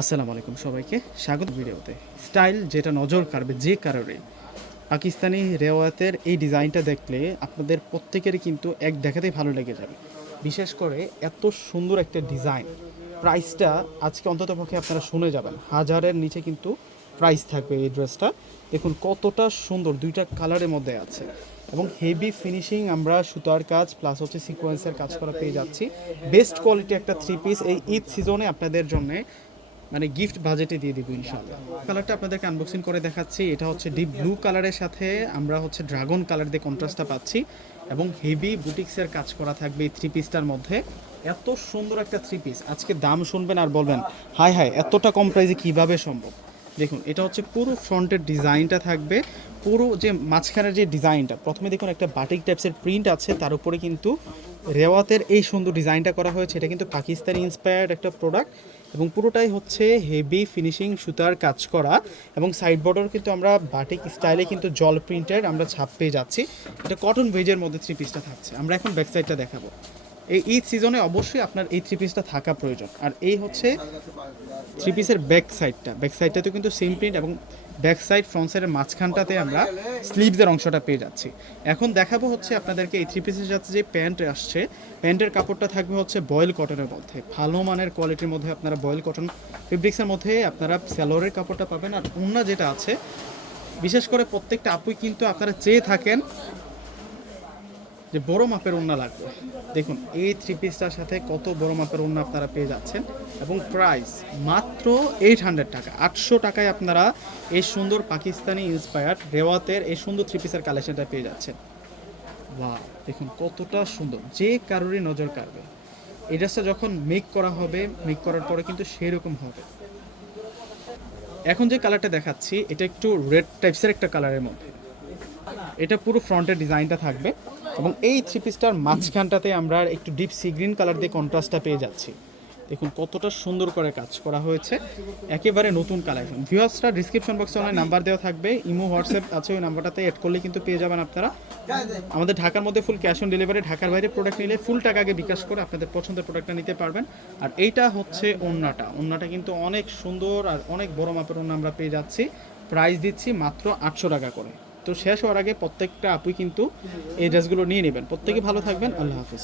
আসসালামু আলাইকুম সবাইকে স্বাগত ভিডিওতে স্টাইল যেটা নজর কাড়বে যে কারণে পাকিস্তানি রেওয়াতের এই ডিজাইনটা দেখলে আপনাদের প্রত্যেকেরই কিন্তু এক দেখাতেই ভালো লেগে যাবে বিশেষ করে এত সুন্দর একটা ডিজাইন প্রাইসটা আজকে অন্ততপক্ষে আপনারা শুনে যাবেন হাজারের নিচে কিন্তু প্রাইস থাকবে এই ড্রেসটা দেখুন কতটা সুন্দর দুইটা কালারের মধ্যে আছে এবং হেভি ফিনিশিং আমরা সুতার কাজ প্লাস হচ্ছে সিকোয়েন্সের কাজ করা পেয়ে যাচ্ছি বেস্ট কোয়ালিটি একটা থ্রি পিস এই ঈদ সিজনে আপনাদের জন্যে মানে গিফট বাজেটে দিয়ে দিব ইনশাআল্লাহ কালারটা আপনাদেরকে আনবক্সিং করে দেখাচ্ছি এটা হচ্ছে ডিপ ব্লু কালারের সাথে আমরা হচ্ছে ড্রাগন কালার দিয়ে কন্ট্রাস্টটা পাচ্ছি এবং হেভি বুটিক্সের কাজ করা থাকবে এই থ্রি পিসটার মধ্যে এত সুন্দর একটা থ্রি পিস আজকে দাম শুনবেন আর বলবেন হাই হাই এতটা কম প্রাইসে কীভাবে সম্ভব দেখুন এটা হচ্ছে পুরো ফ্রন্টের ডিজাইনটা থাকবে পুরো যে মাঝখানের যে ডিজাইনটা প্রথমে দেখুন একটা বাটিক টাইপসের প্রিন্ট আছে তার উপরে কিন্তু রেওয়াতের এই সুন্দর ডিজাইনটা করা হয়েছে এটা কিন্তু পাকিস্তানি ইন্সপায়ার্ড একটা প্রোডাক্ট এবং পুরোটাই হচ্ছে হেভি ফিনিশিং সুতার কাজ করা এবং সাইড বর্ডার কিন্তু আমরা বাটিক স্টাইলে কিন্তু জল প্রিন্টের আমরা ছাপ পেয়ে যাচ্ছি এটা কটন ভেজের মধ্যে থ্রি পিসটা থাকছে আমরা এখন ব্যাক সাইডটা দেখাবো এই ঈদ সিজনে অবশ্যই আপনার এই থ্রি পিসটা থাকা প্রয়োজন আর এই হচ্ছে থ্রি পিসের ব্যাক সাইডটা ব্যাক সাইডটাতে কিন্তু সেম প্রিন্ট এবং ব্যাক সাইড ফ্রন্ট সাইডের মাঝখানটাতে আমরা স্লিভসের অংশটা পেয়ে যাচ্ছি এখন দেখাবো হচ্ছে আপনাদেরকে এই থ্রি পিসের সাথে যে প্যান্ট আসছে প্যান্টের কাপড়টা থাকবে হচ্ছে বয়েল কটনের মধ্যে ভালো মানের কোয়ালিটির মধ্যে আপনারা বয়েল কটন ফেব্রিক্সের মধ্যে আপনারা স্যালোরের কাপড়টা পাবেন আর অন্য যেটা আছে বিশেষ করে প্রত্যেকটা আপুই কিন্তু আপনারা চেয়ে থাকেন যে বড় মাপের ওড়না লাগবে দেখুন এই থ্রি পিসটার সাথে কত বড় মাপের ওড়না আপনারা পেয়ে যাচ্ছেন এবং প্রাইস মাত্র এইট হান্ড্রেড টাকা আটশো টাকায় আপনারা এই সুন্দর পাকিস্তানি ইন্সপায়ার্ড রেওয়াতের এই সুন্দর থ্রি পিসের কালেকশনটা পেয়ে যাচ্ছেন বা দেখুন কতটা সুন্দর যে কারোরই নজর কাড়বে এই ড্রেসটা যখন মেক করা হবে মেক করার পরে কিন্তু সেই রকম হবে এখন যে কালারটা দেখাচ্ছি এটা একটু রেড টাইপসের একটা কালারের মধ্যে এটা পুরো ফ্রন্টের ডিজাইনটা থাকবে এবং এই থ্রি পিসটার মাঝখানটাতে আমরা একটু ডিপ সি গ্রিন কালার দিয়ে কন্ট্রাস্টটা পেয়ে যাচ্ছি দেখুন কতটা সুন্দর করে কাজ করা হয়েছে একেবারে নতুন কালেকশন ভিউয়ার্সটা ডিসক্রিপশন বক্সে অনেক নাম্বার দেওয়া থাকবে ইমো হোয়াটসঅ্যাপ আছে ওই নাম্বারটাতে অ্যাড করলে কিন্তু পেয়ে যাবেন আপনারা আমাদের ঢাকার মধ্যে ফুল ক্যাশ অন ডেলিভারি ঢাকার বাইরে প্রোডাক্ট নিলে ফুল টাকা আগে বিকাশ করে আপনাদের পছন্দের প্রোডাক্টটা নিতে পারবেন আর এইটা হচ্ছে অন্যটা অন্যটা কিন্তু অনেক সুন্দর আর অনেক বড় মাপের অন্য আমরা পেয়ে যাচ্ছি প্রাইস দিচ্ছি মাত্র আটশো টাকা করে তো শেষ হওয়ার আগে প্রত্যেকটা আপুই কিন্তু এই ড্রেসগুলো নিয়ে নেবেন প্রত্যেকে ভালো থাকবেন আল্লাহ হাফিজ